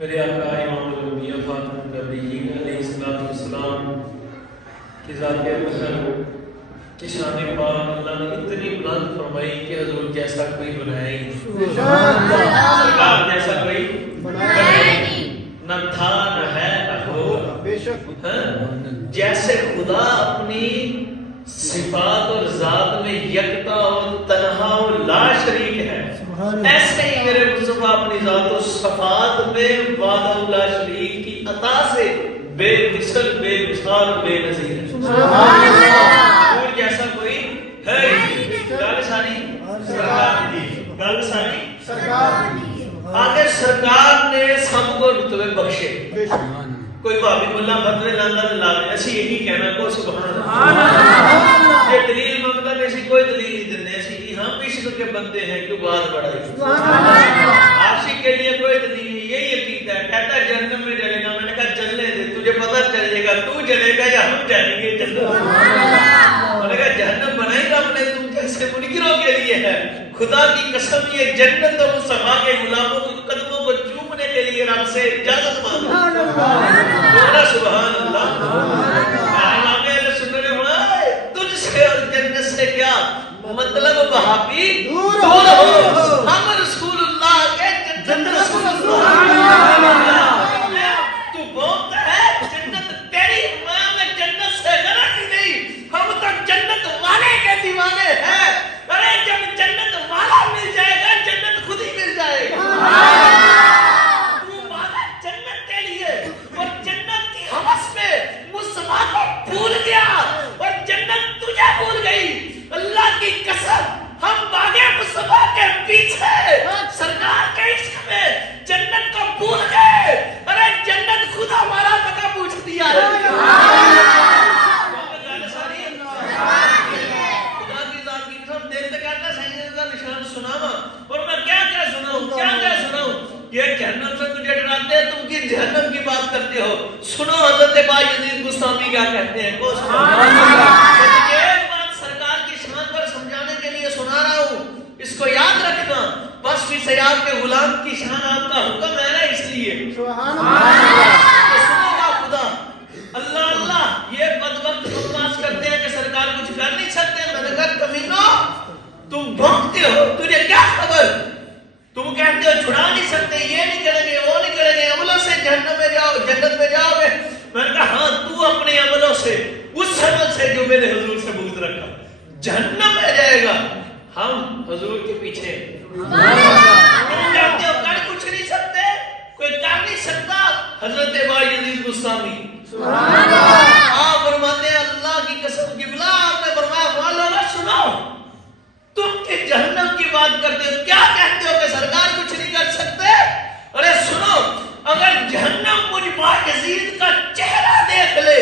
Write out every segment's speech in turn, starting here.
میرے آقا امام الانبیاء خاتم النبیین علیہ السلام کی ذات اکرم کی شان پاک اللہ نے اتنی بلند فرمائی کہ حضور جیسا کوئی بنایا ہی نہیں، سرکار جیسا کوئی بنایا نہیں، نہ تھا نہ ہے نہ ہوگا۔ جیسے خدا اپنی صفات اور ذات میں یکتا اور تنہا اور لا شریک ہے، ایسے ہی میرے مصطفیٰ اپنی ذات و صفات میں وحدہ لا شریک کی عطا سے بے مثل بے مثال بے نظیر ہے، اور جیسا کوئی ہے ہی نہیں۔ گل ساری سرکار دی، گل ساری سرکار دی۔ آگے سرکار نے سب کو رتبے بخشے، کوئی بھابی ملا بدلے لاندہ لانے، ایسی یہی کہنا کو سبحان اللہ۔ یہ دلیل مانگتا ہے، ایسی کوئی دلیل نہیں دینے، ایسی ہم عشق کے بندے ہیں، کیوں بات بڑھائی۔ عاشق کے لیے کوئی دلیل نہیں، یہی عقیدہ ہے، کہتا ہے جہنم میں جلے گا، میں نے کہا جلنے دے، تجھے پتہ چلے گا تو جلے گا یا ہم جائیں گے جہنم۔ میں نے کہا جہنم بنائی رب نے تم جیسے منکروں کے لیے ہے، خدا کی قسم یہ جنت اور مصطفیٰ کے غلاموں کے قدموں کو چومنے کے لیے رب سے اجازت مانگو۔ بولا سبحان اللہ۔ آگے سننے ہونا تجھ سے اور جنت سے کیا مطلب وہابی دور ہو، ہم رسول اللہ کے جنت رسول اللہ۔ تو بولتا ہے جنت تیری، میں جنت سے غلطی نہیں، ہم تو جنت والے کے دیوانے ہیں۔ ارے جب جنت والا مل جائے گا جنت خود ہی مل جائے گا۔ تو والا جنت کے لیے اور جنت کی حوث میں مصطفیٰ کو بھول گیا اور جنت تجھے بھول گئی۔ اللہ کی قسم ہم باغے مصطفیٰ کے پیچھے سرکار کے عشق میں جنت کو بھول گئے۔ ارے جنت خود ہمارا پتہ پوچھ دیا ہے۔ خدا کی ذات کی قسم دل تک کہتا سائنس کا نشان سناوا، اور میں کیا کیا سناؤں، کیا کیا سناؤں۔ یہ جہنم سے تجھے ڈراتے ہیں، تم کی جہنم کی بات کرتے ہو۔ سنو حضرت باجدید بستامی کیا کہتے ہیں، کو ایک بات سرکار کی شان پر سمجھانے کے لیے سنا رہا ہوں، اس کو یاد رکھنا۔ بس بھی سیاب کے غلام کی شان آپ کا حکم ہے نا، اس لیے سنو گا خدا اللہ اللہ۔ یہ بدبخت بکواس کرتے ہیں کہ سرکار کچھ کر نہیں سکتے۔ میں نے کہا کمینو تم بھونکتے ہو، تجھے کیا خبر؟ تم کہتے ہو چھڑا نہیں سکتے، یہ نہیں کریں گے وہ نہیں کریں گے، عملوں سے جہنم میں جاؤ جنت میں جاؤ گے۔ میں نے کہا ہاں تو اپنے عملوں سے، اس عمل سے جو میرے حضور سے بغض رکھا جہنم میں جائے گا۔ ہم حضور کے پیچھے تم کہتے ہو کر کچھ نہیں سکتے، کوئی کر نہیں سکتا۔ حضرت باجدید بستامی آپ فرماتے ہیں اللہ کی قسم کی بلا، آپ نے فرمایا فاللہ سنو، تم کی جہنم کی بات کرتے ہو، کیا کہتے ہو کہ سرکار کچھ نہیں کر سکتے؟ ارے سنو، اگر جہنم مجھ باجدید کا چہرہ دیکھ لے،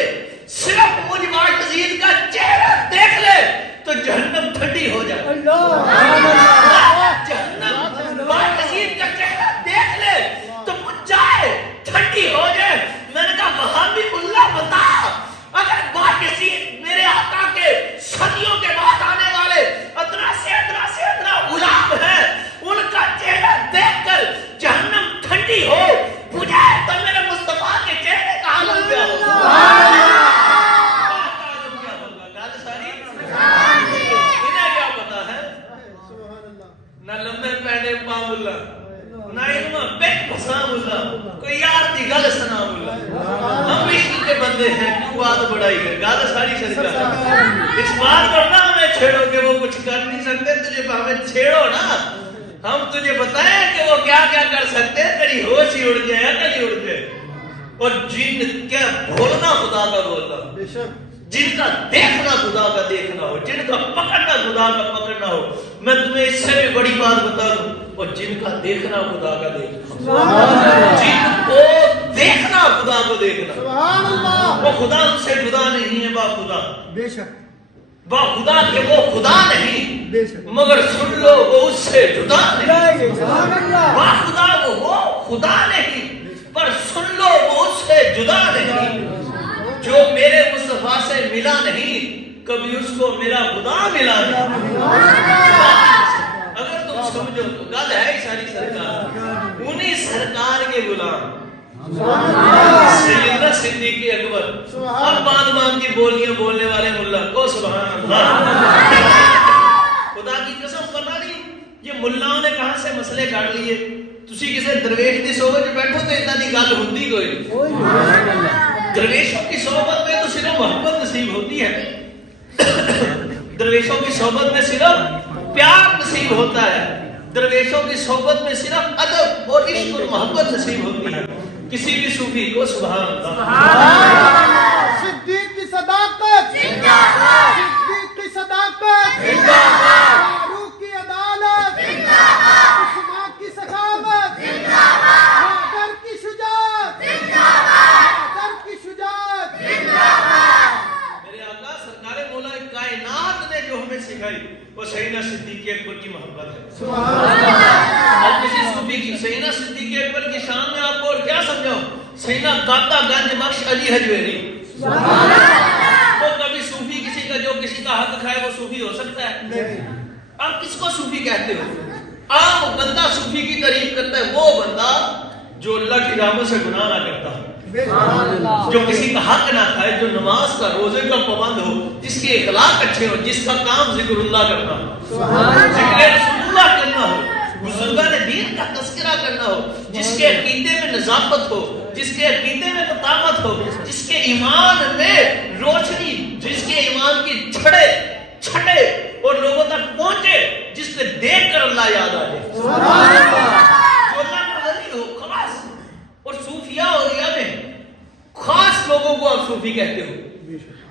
صرف مجھ باجدید کا چہرہ دیکھ لے تو جہنم ٹھنڈی ہو جائے۔ جہنم باجدید کا چہرہ دیکھ لے تو مجھ جائے ٹھنڈی ہو جائے۔ میں نے کہا وہابی ملا بتا، اگر باجدید میرے آقا کے صدیوں کے بعد آنے والے ادنا سے غلام ہیں، ان کا چہرہ دیکھ کر جہنم ٹھنڈی ہو بجھائے تو میرے مصطفیٰ کے چہرے کا حال کیا ہوگا؟ گل ساری انہیں کیا پتا ہے؟ نہ لمبے پہنے پا ملا، نہ علم بیک بسا ملا، کوئی یار دی گل سنا ملا۔ ہم عشق کے بندے ہیں، کیوں بات بڑھائی ہے؟ گل ساری سرکار اس بات پر نہ ہمیں چھیڑو کہ وہ کچھ کر نہیں سکتے، تجھے ہمیں چھیڑو نا، ہم تجھے بتائیں کہ وہ کیا کیا کر سکتے ہیں، تیری ہوش ہی اڑ جائے کلی اڑ جائے۔ اور جن کیا بولنا خدا کا بولنا، جن کا دیکھنا خدا کا دیکھنا ہو، جن کا پکڑنا خدا کا پکڑنا ہو۔ میں تمہیں اس سے بھی بڑی بات بتا دوں، اور جن کا دیکھنا خدا کا دیکھنا، جن کو دیکھنا خدا کو دیکھنا، وہ خدا ان سے جدا نہیں ہے، با خدا بے شک، با خدا کہ وہ خدا نہیں مگر سن لو وہ اس سے جدا نہیں، با خدا وہ خدا نہیں پر سن لو وہ اس سے جدا نہیں۔ جو میرے مصطفیٰ سے ملا نہیں کبھی اس کو میرا خدا ملا نہیں۔ اگر تم سمجھو تو گل ہے ساری سرکار انہی سرکار کے غلام سیدنا صدیق اکبر، اب باندھ کی بولیاں بولنے والے ملا کو سبحان اللہ۔ خدا کی قسم پتہ نہیں یہ ملاؤں نے کہاں سے مسئلے کاٹ لیے۔ تسی کسی درویش کی صحبت میں بیٹھو تو اتنا دی گل ہوندی کوئی، درویشوں کی صحبت میں تو صرف محبت نصیب ہوتی ہے، درویشوں کی صحبت میں صرف پیار نصیب ہوتا ہے، درویشوں کی صحبت میں صرف ادب اور عشق اور محبت نصیب ہوتی ہے کسی بھی صوفی کو۔ سبحان اللہ۔ صدیق کی صداقت زندہ باد، صدیق کی صداقت زندہ باد، فاروق کی عدالت زندہ باد، عثمان کی سخاوت زندہ باد، حیدر کی شجاعت زندہ باد، حیدر کی شجاعت زندہ باد۔ میرے آقا سرکار مولا کائنات نے جو ہمیں سکھائی وہ سیدنا صدیق اکبر کی محبت ہے۔ سبحان اللہ۔ اب کسی صوفی کی سیدنا صدیق اکبر کی شان میں آپ کو اور کیا سمجھاؤں؟ سیدنا داتا گنج بخش علی حجویری، وہ کبھی صوفی کسی کا جو کسی کا حق کھائے وہ صوفی ہو سکتا ہے؟ آپ کس کو صوفی کہتے ہو؟ عام بندہ صوفی کی تعریف کرتا ہے وہ بندہ جو اللہ کی رحمت سے گناہ نہ کرتا، جو کسی کا حق نہ کھائے، جو نماز کا روزے کا پابند ہو، جس کے اخلاق اچھے ہو، جس کا کام ذکر اللہ کرنا ہو، ذکر رسول اللہ کرنا ہو، بزرگان دین کا تذکرہ کرنا ہو، جس کے عقیدے میں نظافت ہو، جس کے عقیدے میں طاقت ہو، جس کے ایمان میں روشنی، جس کے ایمان کی چھٹے اور لوگوں تک پہنچے، جس کو دیکھ کر اللہ یاد آ جائے، جو اللہ کا ولی ہو خاص۔ اور صوفیاء اولیاء میں خاص لوگوں کو آپ صوفی کہتے ہو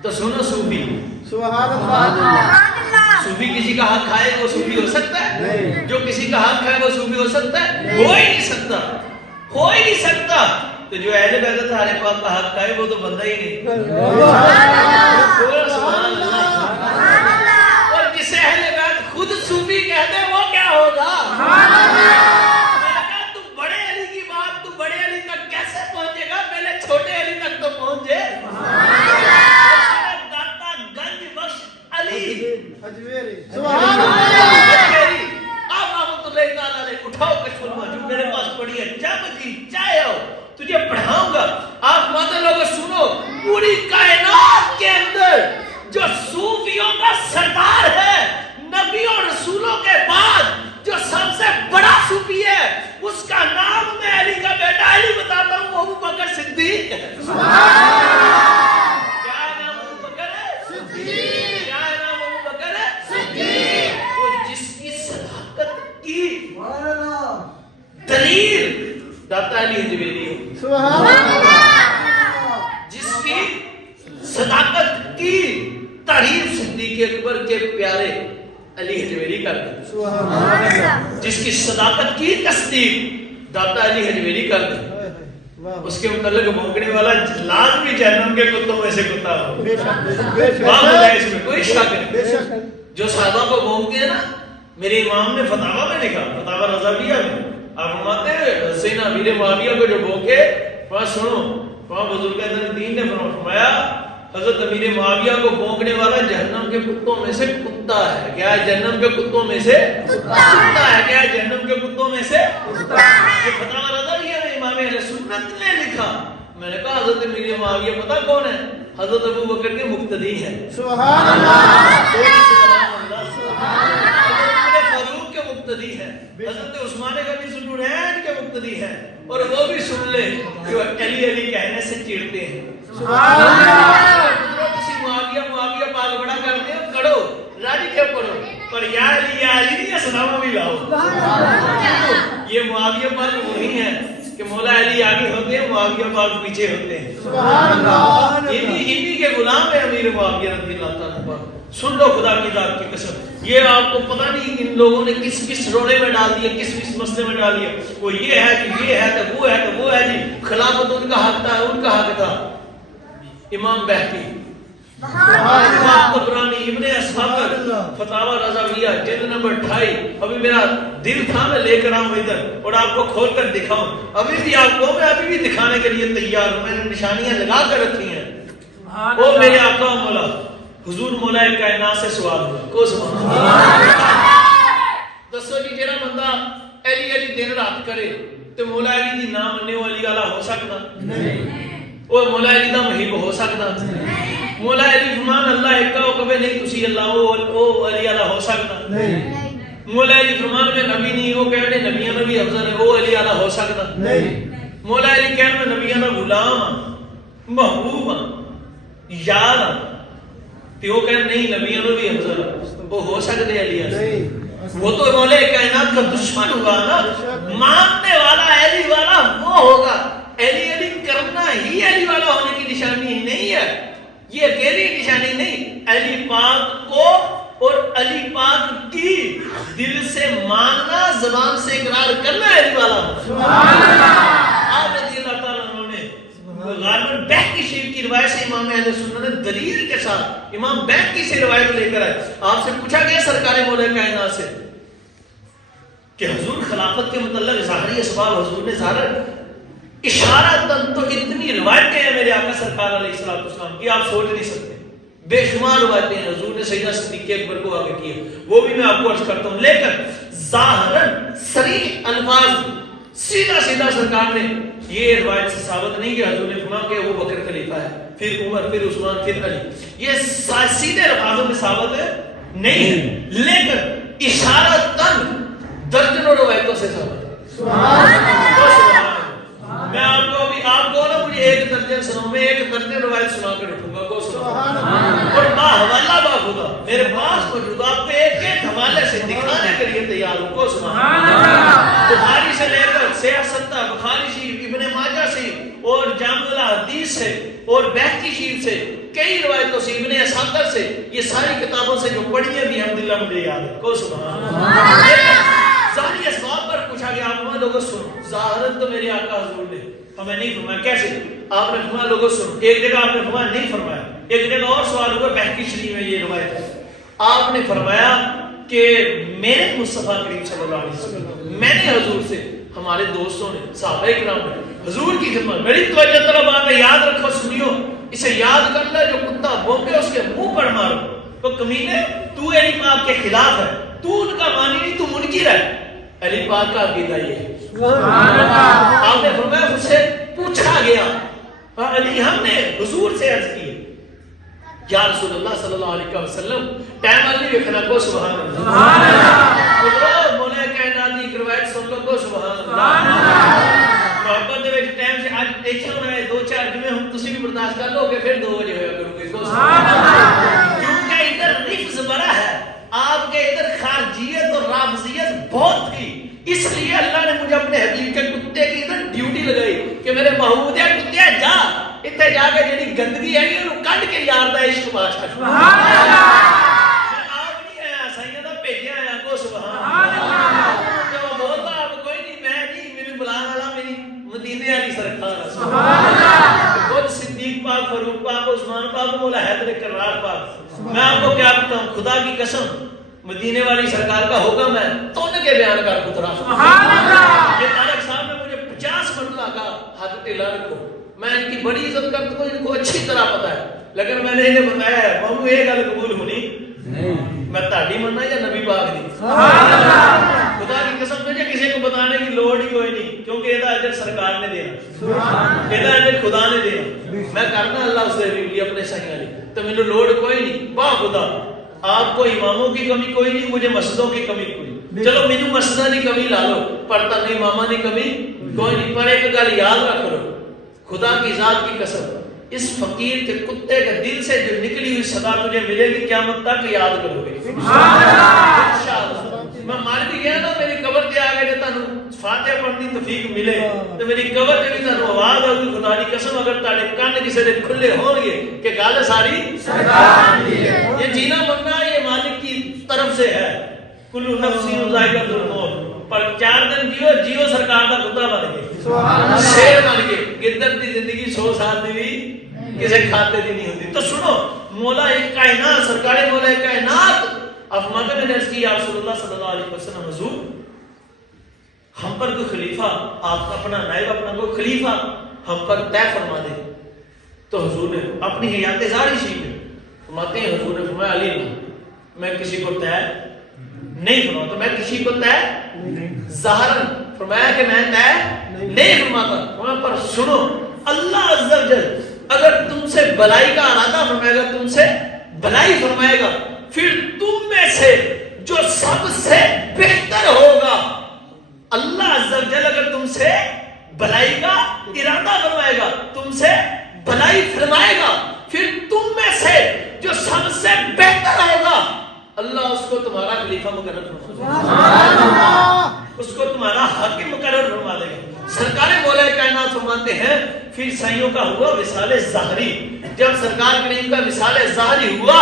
تو سنو صوفی، سبحان اللہ۔ صوفی کسی کا حق کھائے وہ صوفی ہو سکتا ہے؟ جو کسی کا حق کھائے وہ صوفی ہو سکتا ہے؟ ہو ہی نہیں سکتا، ہو ہی نہیں سکتا۔ تو جو اہل بیت طاہرہ پاک کا حق کھائے وہ تو بندہ ہی نہیں۔ سبحان اللہ۔ اور جسے اہل بیت خود صوفی کہتے ہیں وہ کیا ہوگا؟ تو بڑے علی کی بات تو بڑے علی تک کیسے پہنچے گا؟ پہلے چھوٹے علی تک تو پہنچے۔ داتا گنج بخش علی حجویری، سبحان اللہ۔ آپ رحمت اللہ تعالیٰ علیہ اٹھاؤ کشف المحجوب میرے پاس پڑھی ہے، جب جی چاہے ہو تجھے پڑھاؤں گا۔ آپ مادر لوگوں سنو، پوری کائنات کے اندر جو صوفیوں کا سردار ہے، نبیوں اور رسولوں کے بعد جو سب سے بڑا صوفی ہے، اس کا نام میں علی کا بیٹا علی بتاتا ہوں، وہ ابو بکر صدیق ہے۔ کیا نام ابو بکر ہے؟ صدیق۔ کیا نام ابو بکر ہے؟ صدیق۔ اور جس کی صداقت کی دلیل داتا علی حجویری ہے، سبحان اللہ۔ جس کی صداقت کی تعریف صدیق اکبر کے پیارے علی حجویری کرتے، جس کی صداقت کی تصدیق داتا علی حجویری کرتے، اس کے متعلق بھونکنے والا جلاد بھی جہنم کے کتوں میں سے کتا ہو، اس میں کوئی شک نہیں۔ جو صحابہ کو بھونکتے ہیں نا، میرے امام نے فتاوہ میں لکھا، فتاوہ رضویہ میں آپ فرماتے ہیں حسین امیر معاویہ کو جو بھونکے، وہاں سنو، وہاں بزرگ دین نے فرمایا حضرت امیر معاویہ کو بھونکنے والا جہنم کے کتوں میں سے کتا ہے۔ کیا ہے؟ جہنم کے کتوں میں سے کتا ہے۔ کیا ہے؟ جہنم کے کتوں میں سے کتا ہے۔ یہ فتاوہ رضویہ میں امام اہل سنت نے لکھا۔ میں نے کہا حضرت امیر معاویہ پتہ کون ہے؟ حضرت ابو بکر کے مقتدی ہیں۔ سبحان اللہ۔ فاروق کے مقتدی ہیں، حضرت عثمان غنی ذوالنورین کے مقتدی ہیں، اور وہ بھی سن لے جو علی علی کہنے سے چڑھتے ہیں۔ سبحان اللہ۔ کسی معاویہ پاک بڑا کرتے ہو کرو، راضی کیا پڑھو، پر یا علی نہیں ہے سلام بھی لاؤ۔ یہ معاویہ پاک وہی ہیں کہ مولا علی آگے ہوتے ہیں، معاویہ پاک پیچھے ہوتے ہیں۔ سبحان اللہ۔ انہی کے غلام ہے امیر معاویہ رضی اللہ تعالیٰ عنہ۔ سن لو خدا کی ذات کی قسم، یہ آپ کو پتہ نہیں ان لوگوں نے کس کس روڑے میں ڈال دیا، کس کس مسئلے میں ڈال دیا۔ وہ یہ ہے کہ یہ ہے تو وہ ہے تو وہ ہے جی، خلافت ان کا حق تھا، ان کا حق تھا۔ امام بہقی، امام طبرانی، ابن اسحاق، فتاوہ رضویہ جلد نمبر 28۔ ابھی میرا دل تھا میں لے کر آؤں ادھر اور آپ کو کھول کر دکھاؤں، ابھی بھی آپ کو میں ابھی بھی دکھانے کے لیے تیار ہوں، میں نے نشانیاں لگا کر رکھی ہیں۔ او میرے آقا مولا حضور مولا کائنات سے سوال ہوا کو سبحان اللہ۔ دسو جی جڑا بندہ علی علی دن رات کرے تو مولا علی دی نام مننے والی والا ہو سکتا وہ مولا علی دا محب ہو سکتا مولا علی فرمان اللہ ایک کا کبھی نہیں تسی اللہ او علی والا ہو سکتا مولا علی فرمان میں نبی نہیں وہ کہنے نبیوں میں بھی افضل ہے وہ علی والا ہو سکتا مولا علی کہنے میں نبیوں میں غلام محبوب یار تو وہ کہنے نہیں نبیوں میں بھی افضل ہے وہ ہو سکتے علی والا وہ تو مولا کائنات کا دشمن ہوگا نا ماننے والا علی والا وہ ہوگا علی علی کرنا ہی علی والا ہونے کی نشانی نہیں ہے یہ اکیلی نشانی نہیں علی پاک کو اور علی پاک کی دل سے ماننا زبان سے اقرار کرنا علی والا سبحان اللہ آپ رضی اللہ تعالیٰ عنہ نے غالباً بہقی شریف کی روایت سے امام اہل سنت نے دلیل کے ساتھ امام بہقی سے روایت لے کر آئے آپ سے پوچھا گیا سرکار مولا کائنات سے کہ حضور خلافت کے متعلق ظاہری اسباب حضور نے ظاہر اشارتاً تو اتنی روایتیں ہیں میرے آقا سرکار علیہ السلام کی آپ سوچ نہیں سکتے بے شمار روایتیں ہیں حضور نے سیدنا صدیق اکبر کو آگے کیے وہ بھی میں آپ کو عرض کرتا ہوں لیکن ظاہراً صریح الفاظ سیدھا سیدھا سرکار نے یہ روایت سے ثابت نہیں کہ حضور نے فرمایا کہ وہ بکر خلیفہ ہے پھر عمر پھر عثمان پھر علی یہ سیدھے الفاظوں میں ثابت ہے نہیں لیکن اشارتاً درجنوں روایتوں سے ثابت ہے سبحان اللہ میں آپ کو ابھی آپ کو نا مجھے ایک درجن سناؤں میں ایک درجن روایت سنا کر اٹھوں گا کو سبحان اللہ اور با حوالہ با خدا میرے پاس موجود آپ پہ ایک ایک حوالے سے دکھانے کے لیے تیار ہوں کو سبحان اللہ بخاری سے لے کر سیاست بخاری شریف ابن ماجہ سے اور جامع الحدیث سے اور بہقی شریف سے کئی روایتوں سے ابن اسحاق سے یہ ساری کتابوں سے جو پڑھی ہیں بھی الحمدللہ مجھے یاد ہے کو سبحان اللہ ظاہری اسباب پر پوچھا گیا آپ نے لوگوں سنو ظاہراً تو میرے آقا حضور نے ہمیں نہیں فرمایا کیسے آپ نے فرمایا لوگوں سنو ایک جگہ آپ نے فرمایا نہیں فرمایا ایک جگہ اور سوال ہوا بہقی شریف میں یہ روایت ہے آپ نے فرمایا کہ میرے مصطفیٰ کریم صلی اللہ علیہ وسلم میں نے حضور سے ہمارے دوستوں نے صحابہ کرام نے حضور کی خدمت میری توجہ طلب آتا یاد رکھو سنیو اسے یاد کر لے جو کتا بھونکے اس کے منہ پر مارو تو کمینے تو علی پاک کے خلاف ہے تو ان کا مانی نہیں تو منکر ہے علی پاک کا عقیدہ یہ ہے سبحان اللہ آپ نے فرمایا مجھ سے پوچھا گیا علی ہم نے حضور سے عرض کی یا رسول اللہ صلی اللہ علیہ وسلم ٹائم علی وکھنا کو سبحان اللہ سبحان اللہ مولا کائنات کی روایت سن لو کو سبحان اللہ محبت دے وچ ٹائم سے اج دیکھو نا دو چار جمعے ہم تسی بھی برداشت کر لو کہ پھر 2 بجے ہویا کرو گے سبحان اللہ کیونکہ ادھر لفظ بڑا ہے آپ کے ادھر خارجیت اور رافضیت بہت تھی اس لیے اللہ نے مجھے اپنے حبیب کے کتے کی ادھر ڈیوٹی لگائی کہ میرے محمود کتے جا اتنے جا کے جڑی گندگی ہے انہوں کڈ کے یار دا عشق بادشاہ سبحان اللہ آپ نہیں آیا سائیں دا بھیجیا آیا کو سبحان اللہ جو بولتا آپ کوئی نہیں میں نہیں میری بلان والا میری مدینے والی سرکار سبحان اللہ خود صدیق پاک فاروق پاک عثمان پاک مولا حیدر کرار پاک میں آپ کو کیا کہتا ہوں خدا کی قسم مدینے والی سرکار کا حکم ہے تو ان کے بیان کر پترا سبحان اللہ یہ طارق صاحب نے مجھے 50 مرتبہ کہا ہاتھ ٹیلا رکھو میں ان کی بڑی عزت کرتا ہوں ان کو اچھی طرح پتا ہے لیکن میں نے انہیں بتایا ہے مامو یہ گل قبول ہونی میں تہاڈی مننا یا نبی پاک دی سبحان اللہ خدا کی قسم مجھے کسی کو بتانے کی لوڑ ہی کوئی نہیں کیونکہ یہ اجر سرکار نے دینا سبحان اللہ یہ اجر خدا نے دینا میں کرنا اللہ اس دے اپنے صحیح علی تو مجھے لوڑ کوئی نہیں با خدا آپ کو اماموں کی کمی کوئی نہیں مجھے مسجدوں کی کمی کوئی نہیں چلو مجھے مسجدہ نہیں کمی لا لو پڑھتا نہیں امامہ نہیں کمی کوئی نہیں پر ایک گل یاد رکھ لو خدا کی ذات کی قسم اس فقیر کے کتے کے دل سے جو نکلی ہوئی صدا تجھے ملے گی قیامت تک یاد کرو گے انشاءاللہ میں مار بھی گیا نا میری قبر تے آ گئے تے تانوں فاتحہ پڑھنی توفیق ملے تے میری قبر تے بھی تانوں آواز آوی خدا دی قسم اگر تاڑے کان کسے دے کھلے ہون گے کہ گل ساری سرکار دی ہے یہ جینا مرنا یہ مالک کی طرف سے ہے کل نفس ذائقۃ الموت پر 4 دن جیو سرکار دا کتا بن گئے سبحان اللہ شیر بن کے گدڑ دی زندگی 100 سال دی بھی کسے کھاتے دی نہیں ہوتی تو سنو مولا کائنات سرکار مولا کائنات افمانے میں نے عرض کی یا رسول اللہ صلی اللہ علیہ وسلم حضور ہم پر کوئی خلیفہ آپ اپنا نائب اپنا کوئی خلیفہ ہم پر طے فرما دے تو حضور نے اپنی حیات ظاہری شریف میں فرماتے ہیں حضور نے فرمایا علی میں کسی کو طے نہیں فرماتا میں کسی کو طے ظاہراً فرمایا کہ میں طے نہیں فرماتا. وہاں پر سنو, اللہ عز و جل اگر تم سے بلائی کا ارادہ فرمائے گا, تم سے بلائی فرمائے گا, پھر تم میں سے جو سب سے بہتر ہوگا, اللہ عز و جل اگر تم سے بلائی کا ارادہ فرمائے گا, تم سے بلائی فرمائے گا, پھر تم میں سے جو سب سے بہتر ہوگا, اللہ اس کو تمہارا خلیفہ مقرر فرما دے گا, اس کو تمہارا حاکم مقرر فرما دے گا. سرکار مولا کائنات فرماتے ہیں پھر سائیوں کا ہوا وصال ظاہری. جب سرکار کریم کا وصال ظاہری ہوا,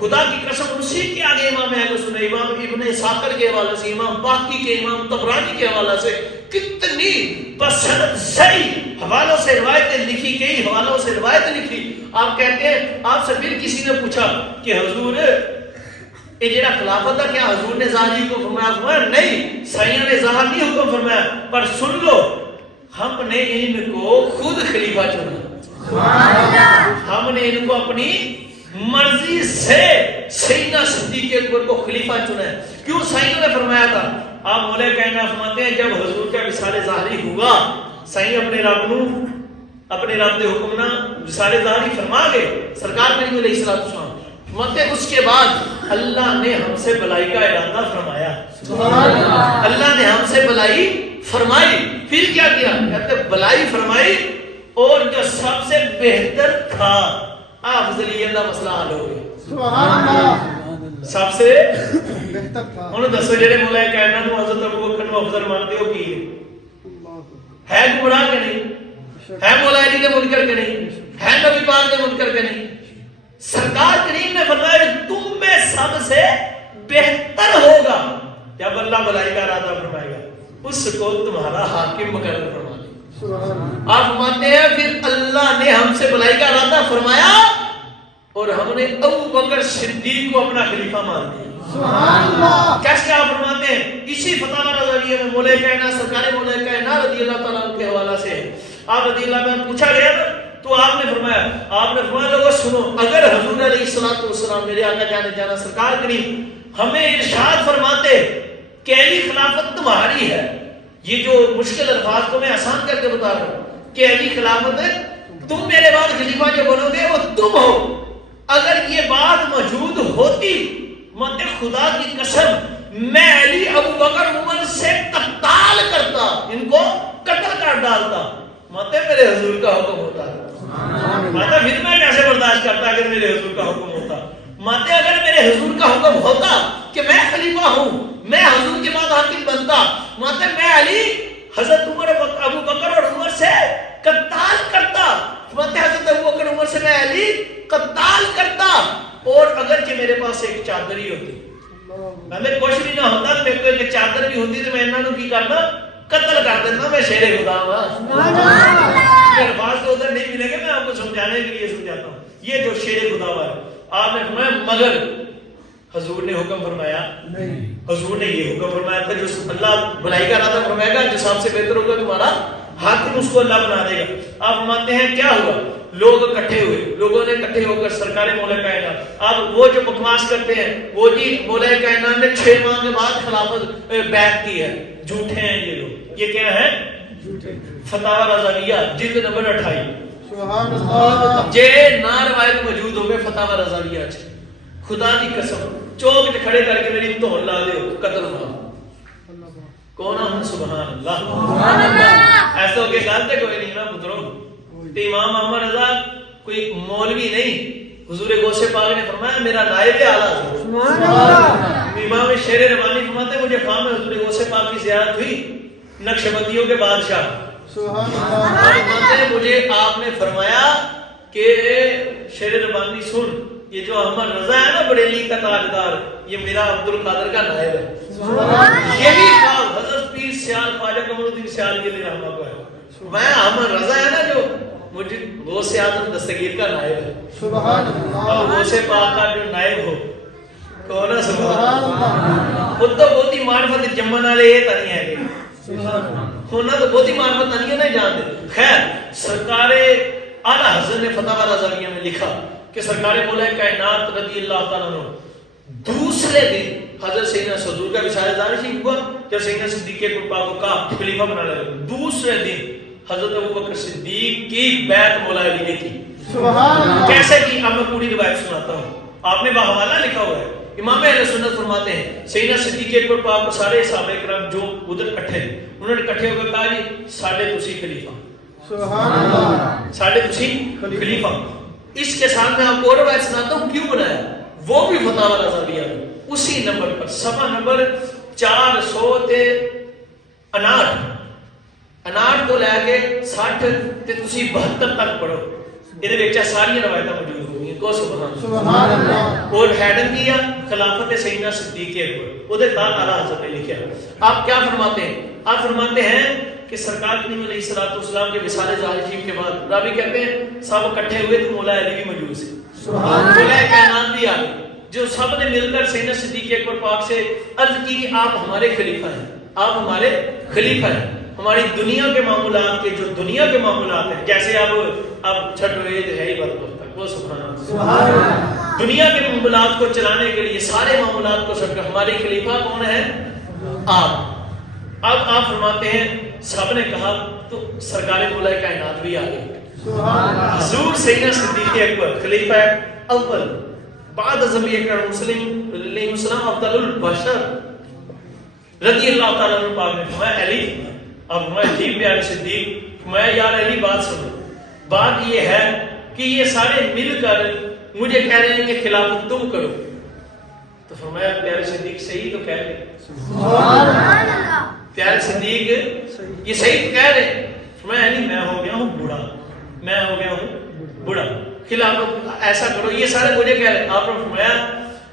خدا کی قسم اسی کے آگے امام اہل سنت, امام ابن اسحاق کے حوالے سے, امام باقی کے, امام طبرانی کے حوالے سے کتنی بسند صحیح حوالوں سے روایتیں لکھی گئی, حوالوں سے روایت لکھی. آپ کہتے ہیں آپ سے پھر کسی نے پوچھا کہ حضور یہ جڑا خلافت ہے کیا حضور نے ظاہری کو فرمایا؟ فرمایا نہیں, سائیوں نے ظاہر نہیں حکم فرمایا, پر سن لو ہم نے ان کو خود خلیفہ چنا, ہم نے ان کو اپنی مرضی سے سیدنا صدیق کے اکبر کو خلیفہ چنا ہے. کیوں؟ سائیوں نے فرمایا تھا. آپ مولا کائنات فرماتے ہیں جب حضور کا وصال ظاہری ہوا, سائیں اپنے رب دے حکم نہ وصال ظاہری فرما گئے سرکار کریم علیہ السلام. اس کے بعد اللہ نے ہم سے بلائی کا ارادہ فرمایا, اللہ نے ہم سے بلائی فرمائی. پھر کیا کیا؟ کہتے بلائی فرمائی اور جو سب سے بہتر تھا, افضلیت کا مسئلہ حل ہو گیا. سب سے بہتر تھا. انہوں دسو جڑے مولا کائنات نو حضرت ابوبکر نو افضل مانتے ہو کی ہے؟ گمراہ کہ نہیں ہے؟ مولا علی کے منکر کہ نہیں ہے؟ نبی پاک کے منکر کہ نہیں؟ سرکار کریم نے فرمایا تم میں سب سے بہتر ہوگا, جب اللہ بلائی کا ارادہ فرمائے گا اس کو تمہارا حاکم مقرر فرما دے. آپ فرماتے ہیں پھر اللہ نے ہم سے بلائی کا ارادہ فرمایا اور ہم نے ابوبکر صدیق کو اپنا خلیفہ مان دیا. کیسے آپ فرماتے ہیں؟ اسی فتاوی رضویہ میں مولا کائنات سرکار مولا کائنات رضی اللہ تعالیٰ عنہ کے حوالہ سے آپ رضی اللہ عنہ پوچھا گیا تو آپ نے فرمایا لوگوں سنو, اگر حضور علیہ السلام میرے آقا جانے جانا سرکار کریم ہمیں ارشاد فرماتے کہ علی خلافت تمہاری ہے, یہ جو مشکل الفاظ کو میں آسان کر کے بتا رہا ہوں کہ علی خلافت ہے, تم میرے بعد خلیفہ جو بنو گے وہ تم ہو. اگر یہ بات موجود ہوتی, مت خدا کی قسم میں علی ابوبکر عمر سے قتال کرتا, ان کو قتل کر ڈالتا. مت میرے حضور کا حکم ہوتا, ماتا پھر میں کیسے برداشت کرتا اگر میرے حضور کا حکم ہوتا. ماتے اگر میرے حضور کا حکم ہوتا کہ میں خلیفہ ہوں, میں حضور کے بعد حاکم بنتا, ماتے میں علی حضرت عمر ابو بکر اور عمر سے قتال کرتا. ماتے حضرت ابو بکر عمر سے میں علی قتال کرتا. اور اگرچہ میرے پاس ایک چادر ہی ہوتی, میں کچھ بھی نہ ہوتا تو میرے کو ایک چادر بھی ہوتی تو میں انہوں نے کی کرنا قتل کر دینا. میں شیر خدا ہوں, الفاظ تو ادھر نہیں ملے گا, میں آپ کو سمجھانے کے لیے سمجھاتا ہوں. یہ جو شیر خدا ہوا ہے آپ نے فرمایا مگر حضور نے حکم فرمایا نہیں, حضور نے یہ حکم فرمایا تھا جو اللہ بلائی کا ارادہ فرمائے گا جو سب سے بہتر ہوگا تمہارا حاکم اس کو اللہ بنا دے گا. آپ فرماتے ہیں کیا ہوا؟ لوگ اکٹھے ہوئے, لوگوں نے اکٹھے ہو کر سرکار مولا کائنات آپ وہ جو بکواس کرتے ہیں وہ جی مولا کائنات نے 6 ماہ کے بعد خلافت بیعت کی ہے, جھوٹے ہیں یہ لوگ. یہ کیا ہے؟ فتاوی رضویہ جلد نمبر 28. سبحان اللہ. جے نہ روایت موجود ہوگے فتاوی رضویہ چ خدا دی قسم چوک تے کھڑے کر کے میری دھون لا دیو قتل ہوا. کون ہن؟ سبحان اللہ, سبحان اللہ. ایسا ہو کے گل تے کوئی نہیں نا پترو. تے امام محمد رضا کوئی مولوی نہیں, حضور غوث پاک نے فرمایا میرا نائب اعلی. سبحان اللہ. امام شیر ربانی فرماتے مجھے خواب میں حضور غوث پاک کی زیارت ہوئی, نقشبندیوں کے بادشاہ. سبحان اللہ. مجھے آپ نے فرمایا کہ شیر ربانی سن, یہ جو احمد رضا ہے نا بریلی کا تاجدار, یہ میرا عبد القادر کا نائب ہے. یہی خواب حضرت پیر سیال خواجہ قمر الدین سیال کے لیے رحمہ کو ہے. میں احمد رضا ہے نا جو مجھے غوث اعظم دستگیر کا نائب ہے. سبحان اللہ. غوث پاک کا جو نائب ہو کون ہے؟ سبحان اللہ. خود تو بہت ہی معرفت جمن والے یہ تو نہیں ہے ہونا, تو بہت ہی معرفت نہیں ہے نا جانتے. خیر سرکار اعلیٰ حضرت نے فتاوی رضویہ میں لکھا کہ سرکار مولا کائنات رضی اللہ تعالیٰ عنہ دوسرے دن حضرت سیدنا حضور کا وصال دارشی ہوا جب سیدنا صدیق اکبر پاک کو کہا خلیفہ بنا لے. دوسرے دن حضرت ابوبکر صدیق کی بیعت مولا علی نے کی. سبحان اللہ. کیسے کی؟ اب میں پوری روایت سناتا ہوں. آپ نے بحوالہ لکھا ہوا ہے. امام اہل سنت فرماتے ہیں سیدنا صدیق اکبر پاک کو سارے صحابہ کرام جو ادھر اکٹھے انہوں نے اکٹھے ہو کر کہا جی ساڈے تسی خلیفہ. سبحان اللہ. ساڈے تسی خلیفہ. اس کے ساتھ میں آپ کو اور روایت سناتا ہوں کیوں بنایا. وہ بھی فتاوی رضویہ میں اسی نمبر پر صفحہ نمبر 459 تو لے کے 60 تے تسی 72 تک پڑھو. یہ وچ ساری روایتاں موجود ہوئی. کو سبحان اللہ. اور ہیڈن کیا خلافت سیدنا صدیق اکبر ادھر دان اعلی حضرت نے لکھا. آپ کیا فرماتے ہیں؟ آپ فرماتے ہیں کہ سرکار کریم علیہ الصلوۃ والسلام کے وصال ظاہر شریف کے بعد راوی کہتے ہیں سب اکٹھے ہوئے تو مولا علی بھی موجود تھے. سبحان اللہ. مولا کائنات بھی آ گئے جو سب نے مل کر سیدنا صدیق اکبر پاک سے عرض کی کہ آپ ہمارے خلیفہ ہیں. آپ ہمارے خلیفہ ہیں. ہماری دنیا کے معاملات کے جو دنیا کے معاملات ہیں جیسے اب چھٹ ہوئے ہے ہی بات کرتا وہ سبحان اللہ. دنیا کے معاملات کو چلانے کے لیے سارے معاملات کو سب ہمارے خلیفہ کون ہیں؟ آپ. اب آپ فرماتے ہیں سب نے کہا تو سرکار مولا کائنات بھی آ گئی. حضور سیدنا صدیق اکبر خلیفہ اول بعد از نبی اکرم علیہ السلام افضل البشر رضی اللہ تعالیٰ عنہ پاک نے فرمایا علی اب میں جی پیارے صدیق میں یار علی بات سنو. بات یہ ہے کہ یہ سارے مل کر مجھے کہہ رہے ہیں کہ خلافت تم کرو. تو فرمایا پیارے صدیق صحیح تو کہہ رہے. سبحان اللہ. پیارے صدیق یہ صحیح تو کہہ رہے. فرمایا علی میں ہو گیا ہوں بوڑھا. میں ہو گیا ہوں بوڑھا. خلافت ایسا کرو. یہ سارے مجھے کہہ رہے. آپ نے فرمایا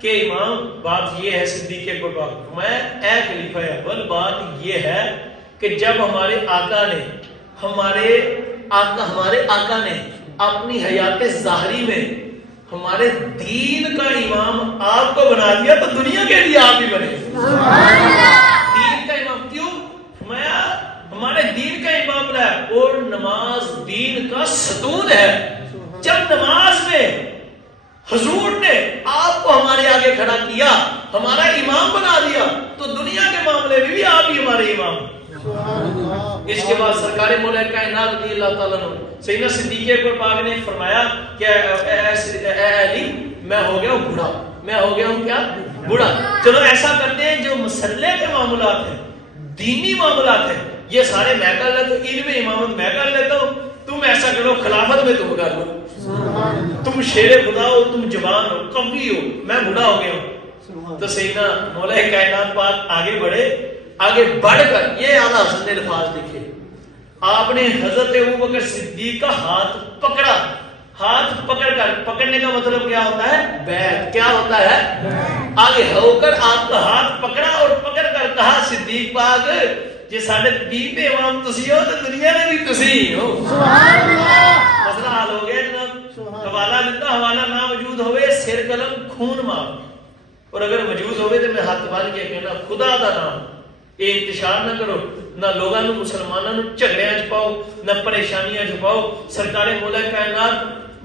کہ امام بات یہ ہے صدیق اکبر پاک فرمایا اے خلیفہ اول بات یہ ہے کہ جب ہمارے آقا نے ہمارے آقا نے اپنی حیات ظاہری میں ہمارے دین کا امام آپ کو بنا دیا تو دنیا کے لیے آپ ہی بنے. دین کا امام کیوں؟ فرمایا ہمارے دین کا امام بنا اور نماز دین کا ستون ہے. جب نماز میں حضور نے آپ کو ہمارے آگے کھڑا کیا ہمارا امام بنا دیا تو دنیا کے معاملے میں بھی آپ ہی ہمارے امام. اس کے بعد سرکار مولا کائنات رضی اللہ تعالیٰ عنہ سیدنا صدیق اکبر پاک نے فرمایا کہ اے علی میں ہو گیا ہوں بوڑھا. میں ہو گیا ہوں کیا؟ بوڑھا. چلو ایسا کرتے ہیں جو مسئلے کے معاملات ہیں دینی معاملات ہیں یہ سارے میں کر لیتا ہوں. ان میں امامت میں کر لیتا ہوں. تم ایسا کرو خلافت میں تم کر لو. تم شیر خدا ہو تم جوان ہو قوی ہو میں بوڑھا ہو گیا ہوں. تو سیدنا مولا کائنات پاک آگے بڑھے. آگے بڑھ کر یہ اعلیٰ حضرت نے الفاظ لکھے. آپ نے حضرت ابوبکر صدیق کا ہاتھ پکڑا. ہاتھ پکڑ کر پکڑنے کا مطلب کیا ہوتا ہے؟ بیعت. کیا ہوتا ہے؟ آگے ہو کر آپ کا ہاتھ پکڑا اور پکڑ کر کہا صدیق پاک جی ساڈے دین دے امام تسی ہو تو دنیا میں بھی تسی ہو. سبحان اللہ. مسئلہ حل ہو گیا جناب. حوالہ دیتا حوالہ نہ موجود ہوئے سر قلم خون معاف اور اگر موجود ہوئے تو میں ہاتھ بن کے کہنا خدا دا نام یہ انتشار نہ کرو. نہ لوگاں نو مسلماناں نو جھگڑیاں چ پاؤ نہ پریشانیاں چ پاؤ. سرکار مولا کائنات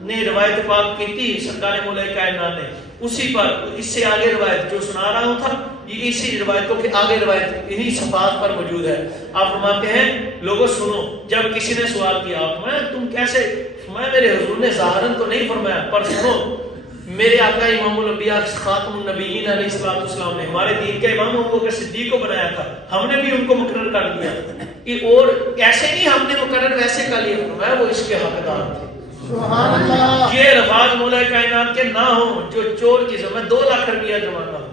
نے روایت پاک کی سرکار مولا کائنات نے اسی پر اس سے آگے روایت جو سنا رہا ہوں تھا یہ اسی روایتوں کے آگے روایت انہی صفحات پر موجود ہے. آپ فرماتے ہیں لوگوں سنو جب کسی نے سوال کیا آپ میں تم کیسے میں میرے حضور نے ظاہراً تو نہیں فرمایا پر سنو میرے آقا امام الانبیاء خاتم النبیین علیہ الصلوۃ والسلام نے ہمارے دین کے امام ابوبکر صدیق کو بنایا تھا. ہم نے بھی ان کو مقرر کر دیا اور ایسے نہیں ہم نے مقرر ویسے کر لیا. فرمایا وہ اس کے حقدار تھے. سبحان اللہ. یہ الفاظ مولا کائنات کے نہ ہوں جو چور کی میں 2 لاکھ روپیہ جماتا ہوں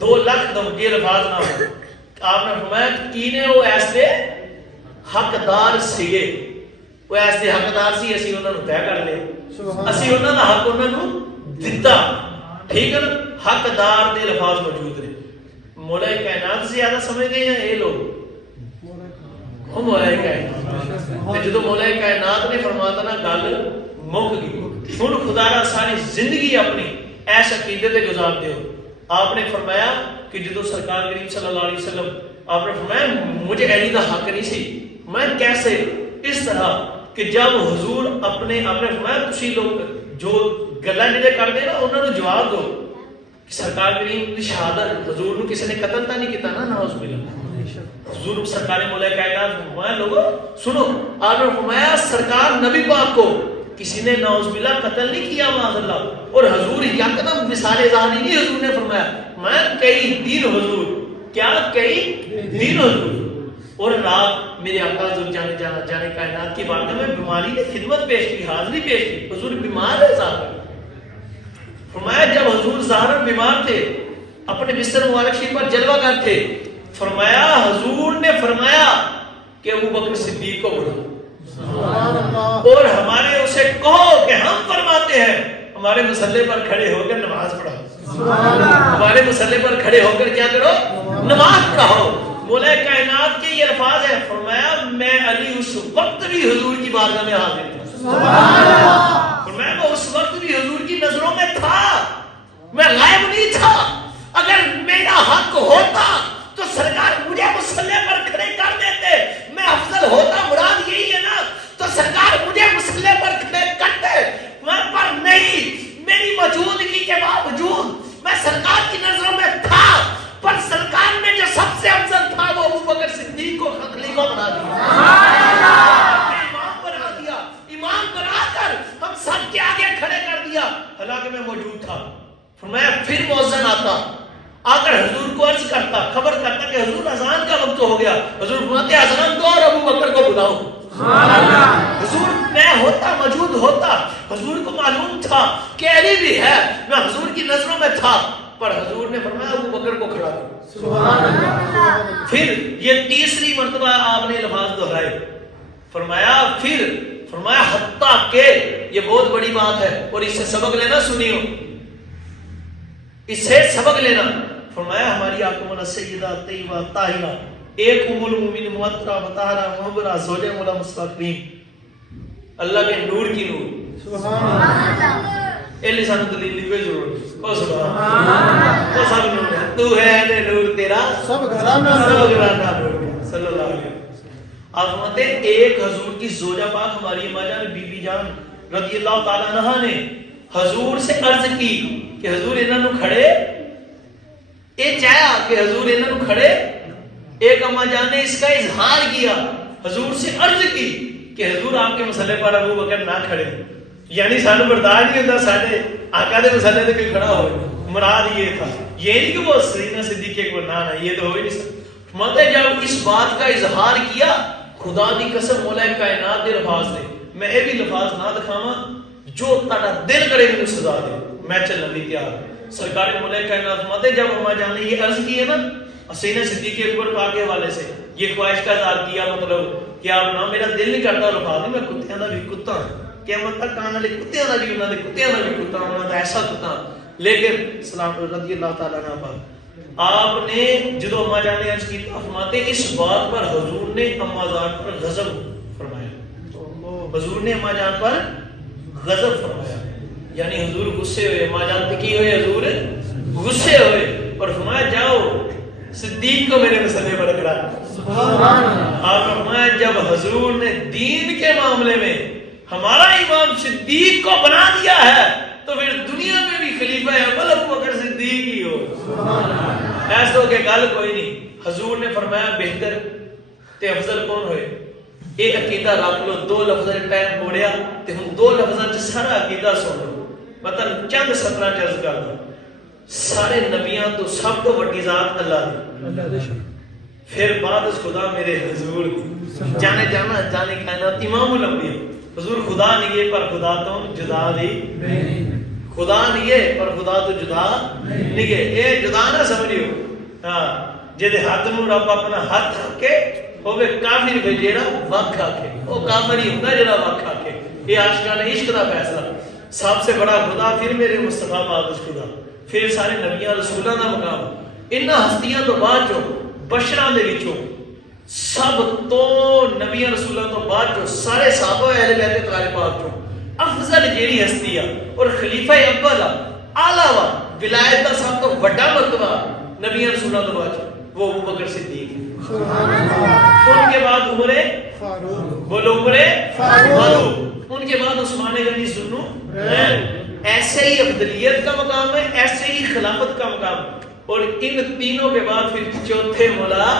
2 لاکھ دوں یہ الفاظ نہ ہوں. آپ نے فرمایا کینے وہ ایسے حقدار سیے وہ ایسے حقدار سی اسی انہوں نے طے کر لے اسی انہوں نے حق انہوں نے دیتا. ٹھیک ہے نا. حقدار دے الفاظ موجود ہیں. مولا کائنات سے زیادہ سمجھ گئے ہیں یہ لوگ ہم مولا کائنات جدو مولا کائنات نے فرماتا نا گل مک گئی. ہن خدا را ساری زندگی اپنی ایس عقیدے تے گزار دیو. آپ نے فرمایا کہ جدو سرکار کریم صلی اللہ علیہ وسلم آپ نے فرمایا مجھے علی دا حق نہیں سی میں کیسے اس طرح کہ جب حضور اپنے فرمایا تسی لوگ جو گلاں جڑے کردے نا انہاں نوں جواب دو سرکار کریم کی شہادت حضور نے کسی نے قتل تا نہیں کیتا نا نعوذ باللہ. حضور سرکار مولا کائنات فرمایا لوگو سنو، آپ نے فرمایا سرکار نبی پاک کو کسی نے نعوذ باللہ قتل نہیں کیا معاذ اللہ. اور حضور یکدم مثال ظاہری نہیں، حضور نے فرمایا میں کئی دن حضور، کیا کئی دن حضور. اور رات میرے آقا حضور جانے کائنات کی بارگاہ میں بیماری نے خدمت پیش کی، حاضری پیش کی. حضور بیمار ہے ظاہر. فرمایا جب حضور ظاہر بیمار تھے، اپنے بستر مبارک شریف پر جلوہ گر تھے، فرمایا حضور نے فرمایا کہ ابو بکر صدیق کو بلاؤ اور ہمارے اسے کہو کہ ہم فرماتے ہیں ہمارے مصلی پر کھڑے ہو کر نماز پڑھو. ہمارے مصلی پر کھڑے ہو کر کیا کرو؟ نماز پڑھو. مولا کائنات کے یہ الفاظ ہیں. فرمایا میں علی اس وقت بھی حضور کی بارگاہ میں حاضر تھا. فرمایا میں اس وقت بھی حضور کی نظروں میں تھا، میں غائب نہیں تھا. اگر میرا حق ہوتا تو سرکار مجھے مصلی پر کھڑے کر دیتے، میں افضل ہوتا. مراد یہی ہے نا، تو سرکار مجھے مصلی پر کھڑے کرتے، پر نہیں. میری موجودگی کے باوجود میں سرکار کی نظروں میں تھا، پر سرکار نے جو سب سے افضل تھا وہ ابو بکر صدیق کو خلیفہ بنا دیا، امام بنا دیا. امام بنا کر ہم سب کے آگے کھڑے کر دیا، حالانکہ میں موجود تھا. فرمایا پھر مؤذن آتا، آ کر حضور کو عرض کرتا، خبر کرتا کہ حضور اذان کا وقت ہو گیا. حضور فرماتے اذان دو اور ابو بکر کو بلاؤ. حضور میں ہوتا، موجود ہوتا. حضور کو معلوم تھا کہ علی بھی ہے، میں حضور کی نظروں میں تھا، پر حضور نے فرمایا ابو بکر کو کھڑا کرو. پھر یہ تیسری مرتبہ آپ نے لفظ دہرائے. فرمایا پھر فرمایا حتیٰ کہ یہ بہت بڑی بات ہے اور اس سے سبق لینا. سنیو، اس سے سبق لینا. فرمایا ہماری آقا سیدہ طیبہ طاہرہ ایک ام المومنین معطرہ مطہرہ محبرہ زوجہ مولا مصطفیٰ کریم، اللہ کے نور کی نور. سبحان اللہ. اے لسان دلیل کی کوئی ضرورت نہیں. او سبحان اللہ. تو سب نور ہے، تو ہے نور تیرا سب گھرانہ نور صلی اللہ علیہ وسلم. آپ فرماتے ہیں ایک حضور کی زوجہ پاک ہماری اماں جان بی بی جان رضی اللہ تعالیٰ عنہا نے حضور سے عرض کی کہ حضور انہاں نو کھڑے، اے چاہیا کہ حضور انہاں نو کھڑے. ایک اماں جان نے اس کا اظہار کیا، حضور سے عرض کی کہ حضور آپ کے مصلی پر ابو بکر نہ کھڑے. یعنی سانو برداشت نہیں ہوتا ساڈے آقا دے مصلی تے کوئی کھڑا ہوئے. مراد یہ تھا، یہ نہیں کہ وہ سیدنا صدیق کو نہ یہ تو ہو ہی نہیں سکتا. مطلب جب اس بات کا اظہار کیا، خدا دی قسم مولا کائنات دے لفاظ نے، میں یہ بھی لفاظ نہ دکھاواں جو تاڑا دل کرے مجھے سزا دے، میں چلن دی تیار. سرکار مولا کائنات فرماتے جب اماں جان نے یہ عرض کی ہے نا سیدنا صدیق اکبر پاک کے حوالے سے، یہ خواہش کا اظہار کیا، مطلب کہ آپ نہ میرا دل نہیں کرتا لفاظ میں کتیاں دا بھی کتا قیامت تک آنے والے کتیاں دا بھی انہاں دے کتیاں دا بھی کتا، انہاں دا ایسا کتا. لیکن سلام رضی اللہ تعالیٰ عنہ پاک آپ نے جدو اماں جان نے عرض کی فرماتے اس بات پر حضور نے اماں جان پر غضب فرمایا. حضور نے اماں جان پر غضب فرمایا، یعنی حضور غصے ہوئے. اماں جان پہ کی ہوئے؟ حضور غصے ہوئے اور فرمایا جاؤ صدیق کو میرے مصلی پر کھڑا. آپ نے فرمایا جب حضور نے دین کے معاملے میں ہمارا امام صدیق کو بنا دیا ہے تو پھر دنیا میں بھی خلیفہ اول ابو بکر صدیق ہی ہو. ایسا کہ گل کوئی نہیں. حضور نے فرمایا بہتر تے افضل کون ہوئے؟ ایک عقیدہ رکھ لو. دو لفظ ٹائم موڑیا تے ہن دو لفظ سارا عقیدہ سن لو. مطلب چند سطراں عرض کر دو. سارے نبیاں تو سب تو بڑی ذات اللہ دی، پھر بعد اس خدا میرے حضور جانے جانا جانے کائنات امام الانبیاء. حضور خدا نہیں ہے پر خدا تو جدا نہیں، خدا نہیں ہے پر خدا تو جدا نہیں ہے. اے جدا نہ سمجھیو. ہاں جے دے ہاتھ نو رب اپنا ہاتھ کے ہوے کافر وے جیڑا وکھ آکھے او کافر ہی ہوندا جیڑا وکھ آکھے. یہ عاشقانہ عشق دا فیصلہ. سب سے بڑا خدا، پھر میرے مصطفیٰ پاک خدا، پھر سارے نبیاں رسولاں دا مقام. انہاں ہستیاں تو بعد جو بشراں دے وچوں سب تو نبیاں رسولاں تو بعد جو سارے صحابہ اہل بیت طاہر پاک چوں افضل جیڑی ہستی ہے اور خلیفہ اول اعلیٰ وا ولایت دا سب تو بڑا مرتبہ نبیاں رسولاں تو بعد وہ ابو بکر صدیق. ان کے بعد عمر فاروق، بولو عمر فاروق. ان کے بعد عثمان غنی ذوالنورین. ایسے ہی افضلیت کا مقام ہے، ایسے ہی خلافت کا مقام ہے. اور ان تینوں کے بعد پھر چوتھے مولا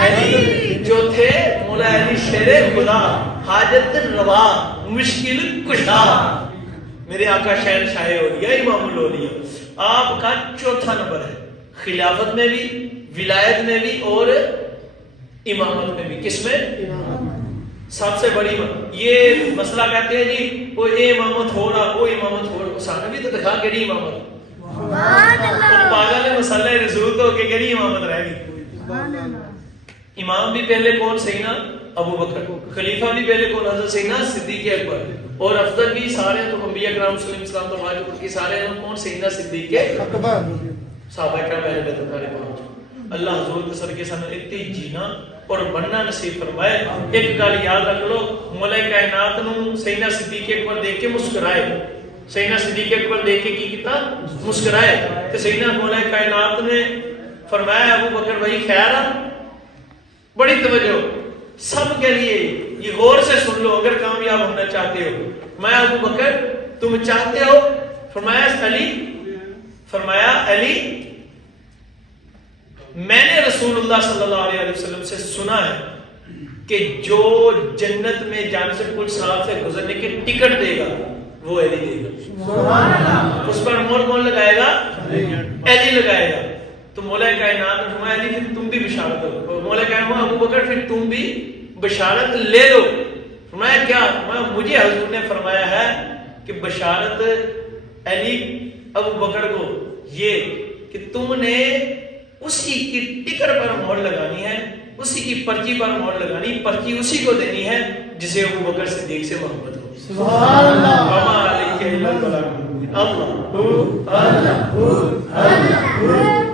علی، چوتھے مولا علی شیر خدا، حاجت روا، مشکل کشا، میرے آقا شہنشاہ اولیاء امام الاولیاء. آپ کا چوتھا نمبر ہے خلافت میں بھی، ولایت میں بھی اور امامت میں بھی. کس میں؟ سب سے بڑی یہ مسئلہ کہتے ہیں جی وہ اے امامت ہو رہا، وہ امامت ہو رہا. سانہ بھی تو دکھا کیڑی امامت، پاگل مسئلہ رسول تو کہ کیڑی امامت رہ گئی. امام بھی پہلے کون؟ سیدنا ابو بکر. خلیفہ بھی پہلے کون؟ حضرت سیدنا صدیق اکبر. اور افضل بھی سارے تو انبیاء کرام صلی اللہ علیہ وسلم تو واجب کی سارے کون؟ سیدنا صدیق اکبر. صحابہ کرام پہلے بیت اللہ پہنچ. اللہ حضور کے صدقے سے اتنی جینا اور بننا نصیب فرمائے. ایک گل یاد رکھ لو، مولا کائنات نو سیدنا صدیق اکبر دیکھ کے مسکرائے. سیدنا صدیق اکبر دیکھ کے کی کیتا؟ مسکرائے. تو سیدنا مولا کائنات نے فرمایا ابو بکر بھائی خیر ہے، بڑی توجہ سب کے لیے یہ غور سے سن لو اگر کامیاب ہونا چاہتے ہو. میں ابو بکر تم چاہتے ہو؟ فرمایا علی، فرمایا علی میں نے رسول اللہ صلی اللہ علیہ وسلم سے سنا ہے کہ جو جنت میں جانے سے کل صراط سے گزرنے کے ٹکٹ دے گا وہ علی دے گا. سبحان اللہ. اس پر مہر کون لگائے گا؟ علی لگائے گا. تو مولا کائنات نے فرمایا علی پھر تم بھی بشارت دو. مولا کائنات ابو بکر پھر تم بھی بشارت لے لو. فرمایا کیا؟ فرمایا مجھے حضور نے فرمایا ہے کہ بشارت علی ابو بکر کو یہ کہ تم نے اسی کی ٹکٹ پر مہر لگانی ہے، اسی کی پرچی پر مہر لگانی، پرچی اسی کو دینی ہے جسے ابو بکر صدیق سے محبت ہو. سبحان اللہ. اللہ